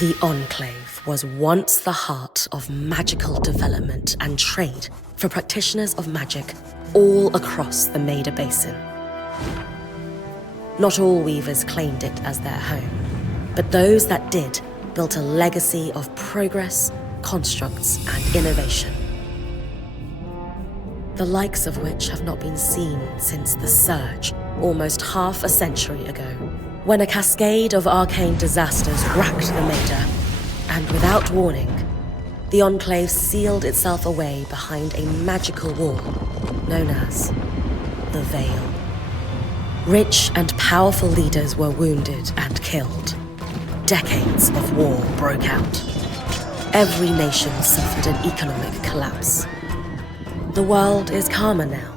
The Enclave was once the heart of magical development and trade for practitioners of magic all across the Maida Basin. Not all weavers claimed it as their home, but those that did built a legacy of progress, constructs, and innovation. The likes of which have not been seen since the Surge, almost half a century ago, when a cascade of arcane disasters racked the Maida, and without warning, the Enclave sealed itself away behind a magical wall known as the Veil. Rich and powerful leaders were wounded and killed. Decades of war broke out. Every nation suffered an economic collapse. The world is calmer now,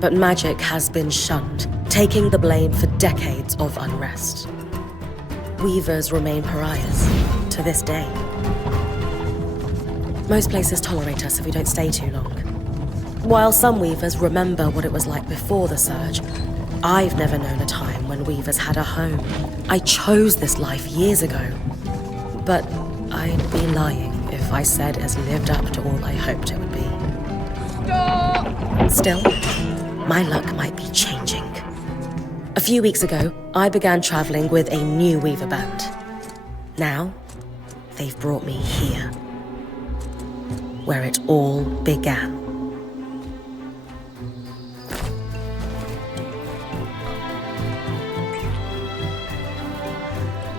but magic has been shunned, taking the blame for decades of unrest. Weavers remain pariahs to this day. Most places tolerate us if we don't stay too long. While some weavers remember what it was like before the Surge, I've never known a time when weavers had a home. I chose this life years ago, but I'd be lying if I said it's lived up to all I hoped it would be. Stop! Still, my luck might be changing. A few weeks ago, I began traveling with a new weaver band. Now, they've brought me here, where it all began.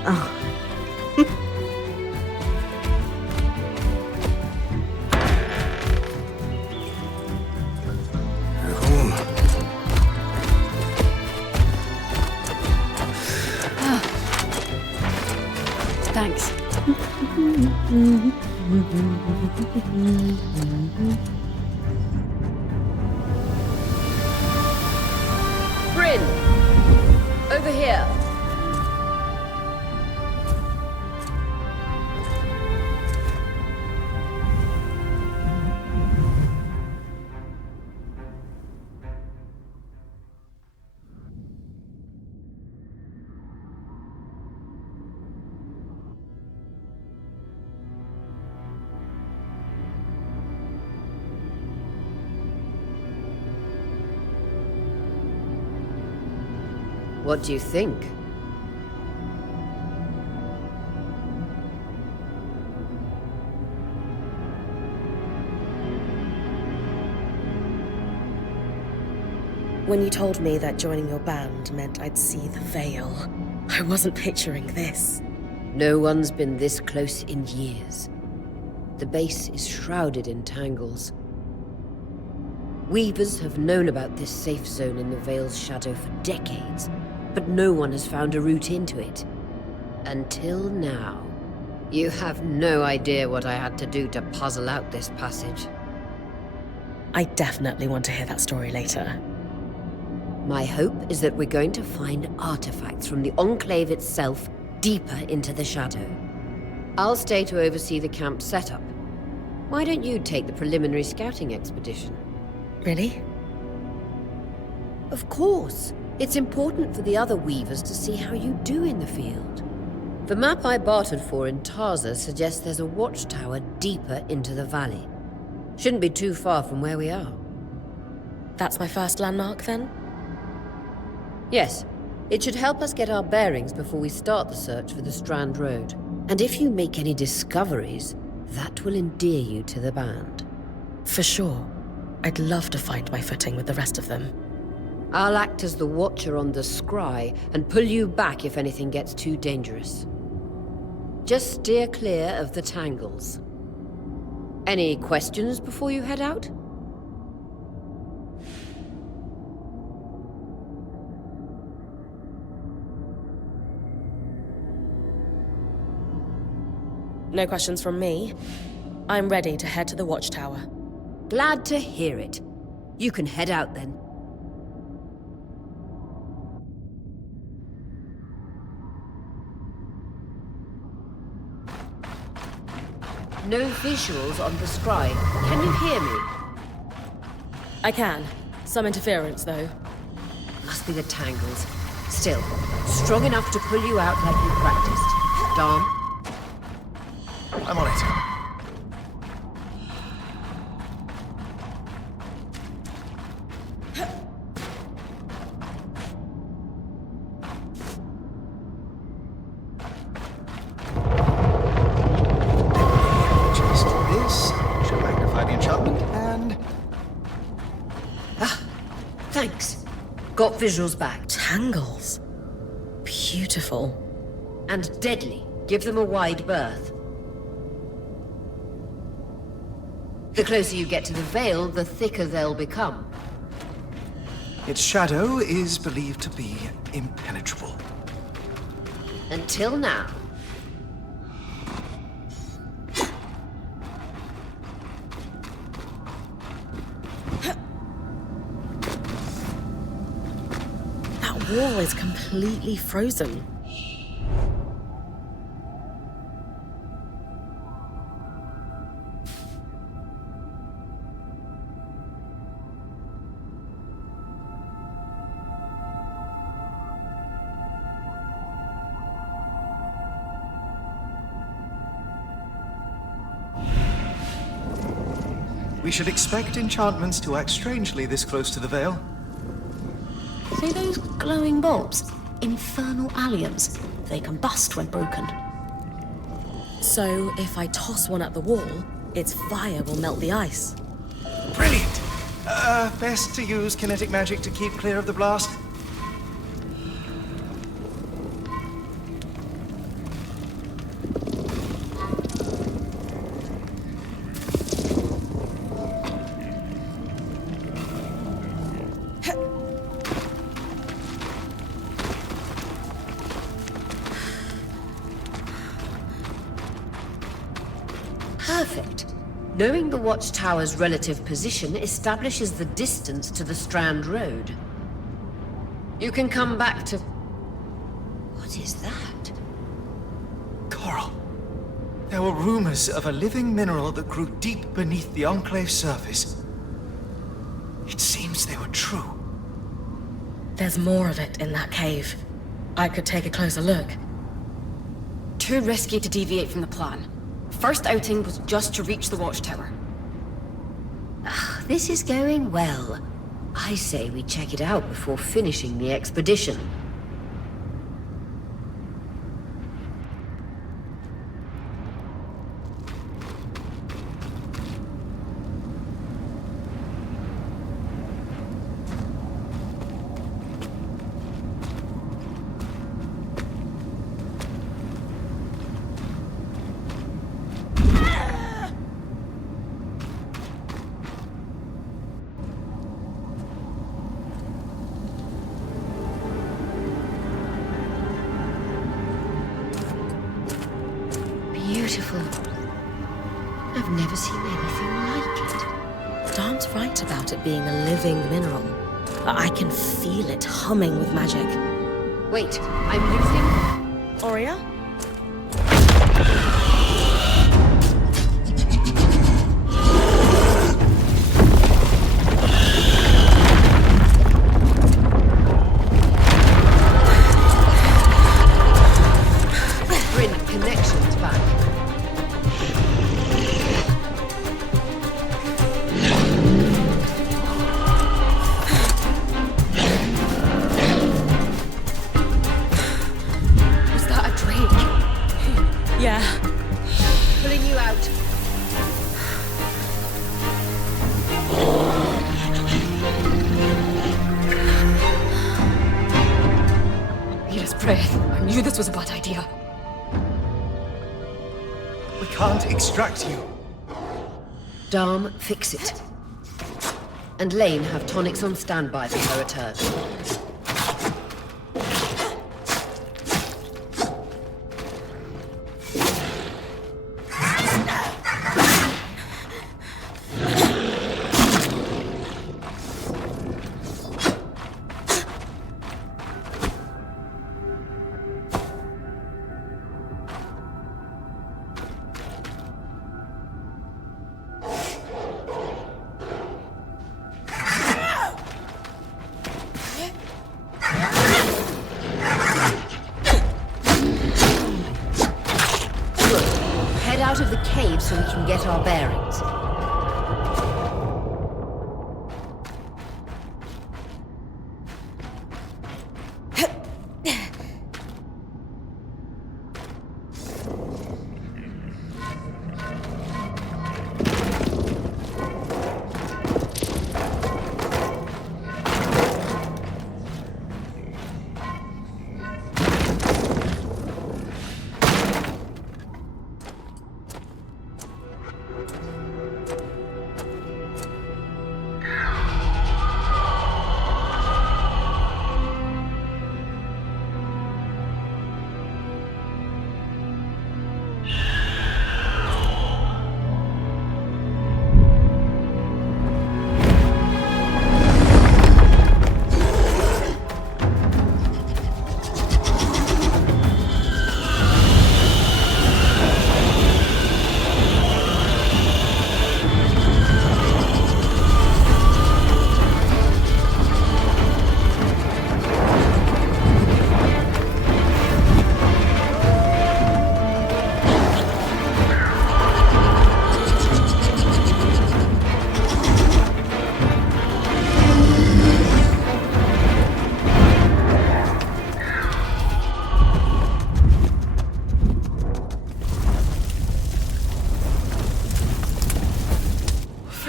Oh. Thanks. Bryn! Over here. What do you think? When you told me that joining your band meant I'd see the Veil, I wasn't picturing this. No one's been this close in years. The base is shrouded in tangles. Weavers have known about this safe zone in the Veil's shadow for decades, but no one has found a route into it. Until now. You have no idea what I had to do to puzzle out this passage. I definitely want to hear that story later. My hope is that we're going to find artifacts from the Enclave itself deeper into the shadow. I'll stay to oversee the camp setup. Why don't you take the preliminary scouting expedition? Really? Of course. It's important for the other weavers to see how you do in the field. The map I bartered for in Tarza suggests there's a watchtower deeper into the valley. Shouldn't be too far from where we are. That's my first landmark, then? Yes. It should help us get our bearings before we start the search for the Strand Road. And if you make any discoveries, that will endear you to the band. For sure. I'd love to find my footing with the rest of them. I'll act as the watcher on the scry and pull you back if anything gets too dangerous. Just steer clear of the tangles. Any questions before you head out? No questions from me. I'm ready to head to the watchtower. Glad to hear it. You can head out then. No visuals on the scry. Can you hear me? I can. Some interference, though. Must be the tangles. Still, strong enough to pull you out like you practiced. Dom? Got visuals back. Tangles. Beautiful. And deadly. Give them a wide berth. The closer you get to the Veil, the thicker they'll become. Its shadow is believed to be impenetrable. Until now. That wall is completely frozen. We should expect enchantments to act strangely this close to the Veil. See those glowing bulbs? Infernal alliums. They combust when broken. So, if I toss one at the wall, its fire will melt the ice. Brilliant! Best to use kinetic magic to keep clear of the blast. Perfect. Knowing the watchtower's relative position establishes the distance to the Strand Road. You can come back to... What is that? Coral. There were rumors of a living mineral that grew deep beneath the Enclave's surface. It seems they were true. There's more of it in that cave. I could take a closer look. Too risky to deviate from the plan. First outing was just to reach the watchtower. This is going well. I say we check it out before finishing the expedition. Beautiful. I've never seen anything like it. Dan's right about it being a living mineral. I can feel it humming with magic. Wait, I'm losing... Aurea? Bring connections back. Was that a drake? Yeah. Pulling you out. Mira's breath. I knew this was a bad idea. We can't extract you. Dharm, fix it. And Lane have tonics on standby for her return. Head out of the cave so we can get our bearings.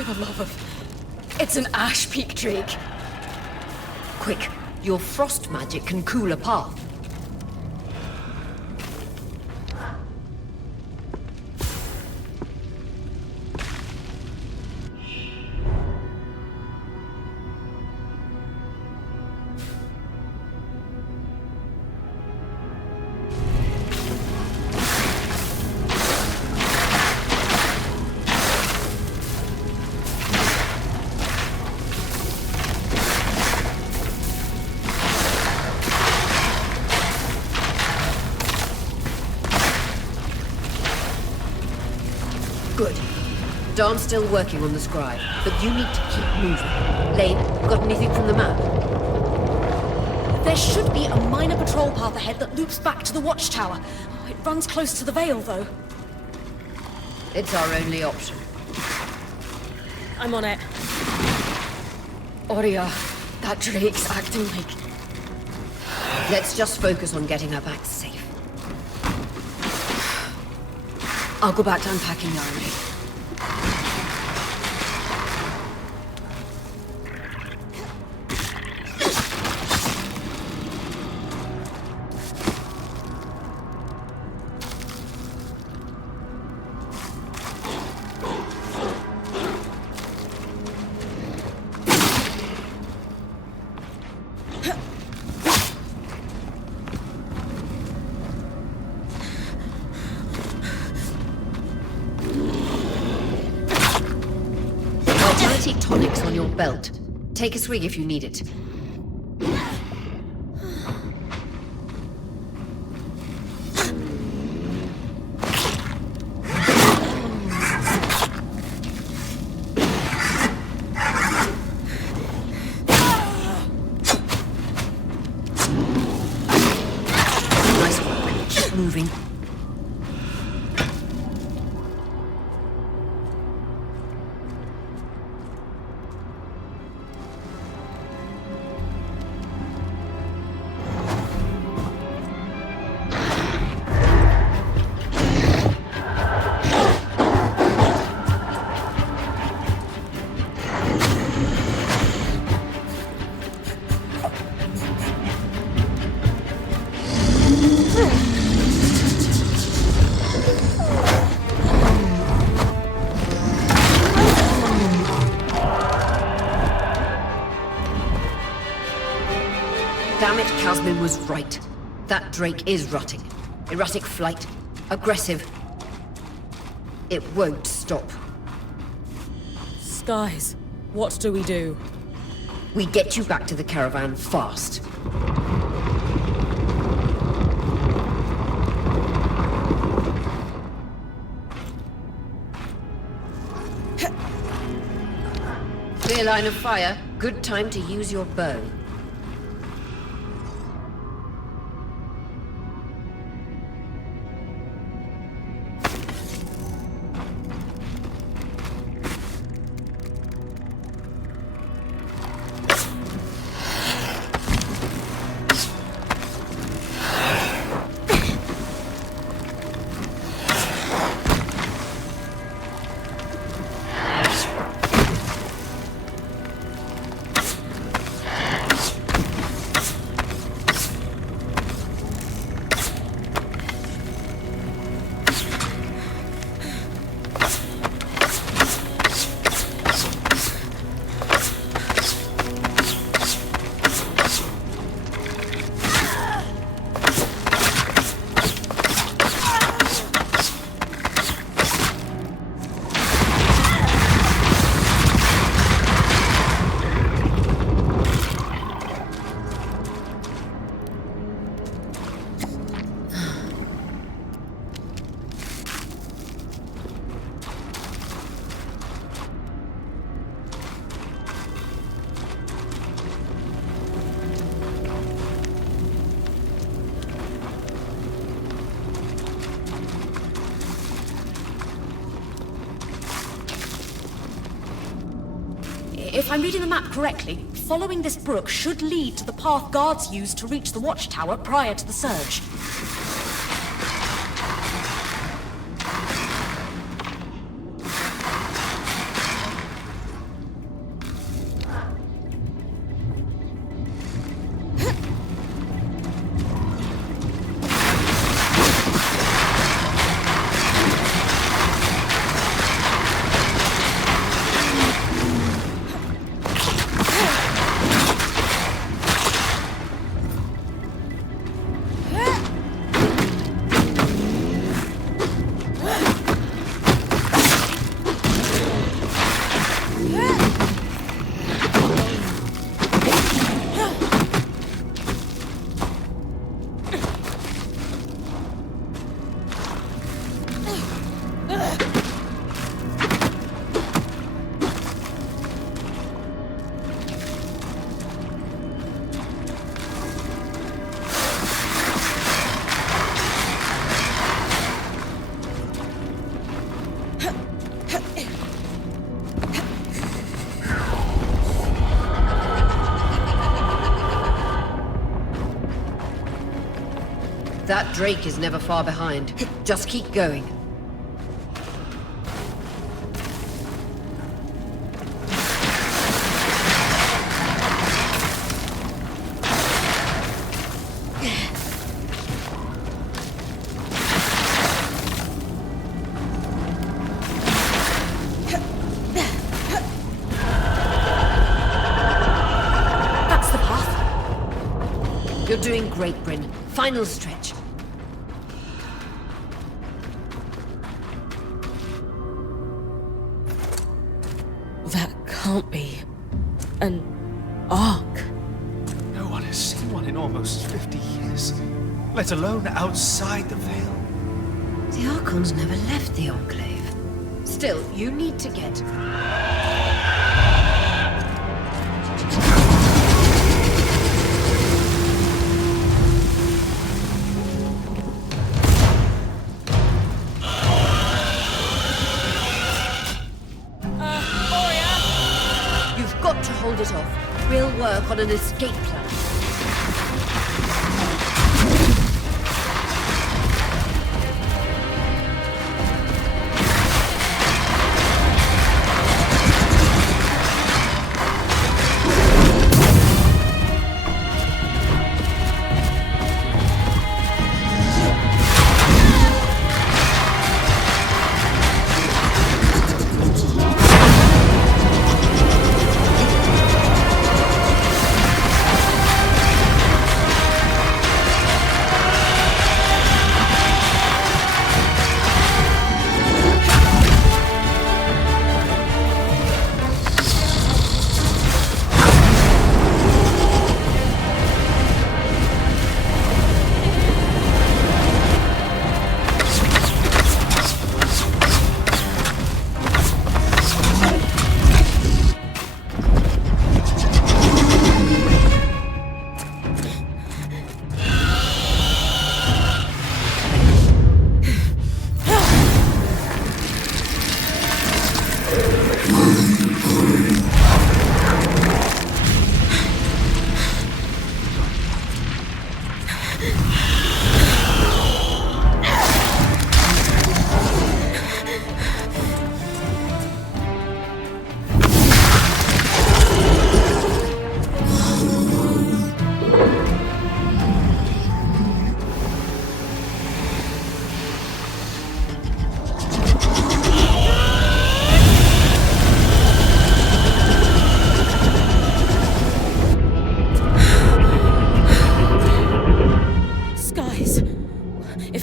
For the love of... It's an ash peak drake. Quick, your frost magic can cool a path. Good. Dawn's still working on the scribe, but you need to keep moving. Lane, got anything from the map? There should be a minor patrol path ahead that loops back to the watchtower. It runs close to the Vale, though. It's our only option. I'm on it. Oria, that drake's acting like... Let's just focus on getting her back safe. I'll go back to unpacking the armory. Tonics on your belt. Take a swig if you need it. Nice work. Keep moving. Damn it, Casmin was right. That drake is rotting. Erratic flight. Aggressive. It won't stop. Skies, what do we do? We get you back to the caravan fast. Clear line of fire. Good time to use your bow. If I'm reading the map correctly, following this brook should lead to the path guards used to reach the watchtower prior to the surge. Drake is never far behind. Just keep going. That's the path. You're doing great, Bryn. Final stretch. That can't be an ark. No one has seen one in almost 50 years, let alone outside the Veil. The Archons never left the Enclave. Still, you need to get... You've got to hold it off. We'll work on an escape plan.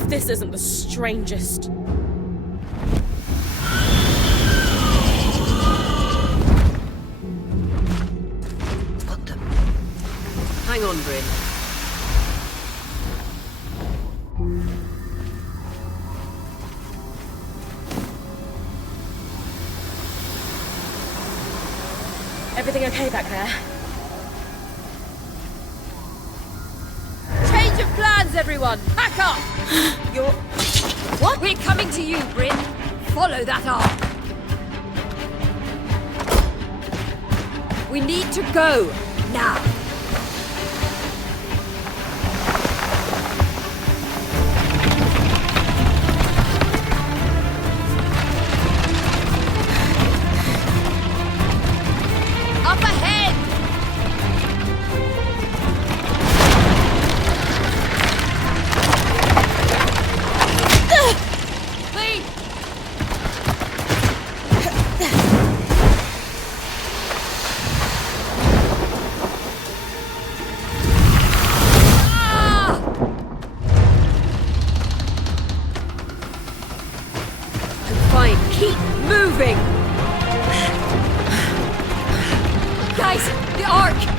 This isn't the strangest. What the... Hang on, Bryn. Everything okay back there? Change of plans, everyone! Pack up! You're... What? We're coming to you, Bryn. Follow that arc. We need to go. Now. Up ahead! Lee! Ah! Fine, keep moving! Guys, the arc!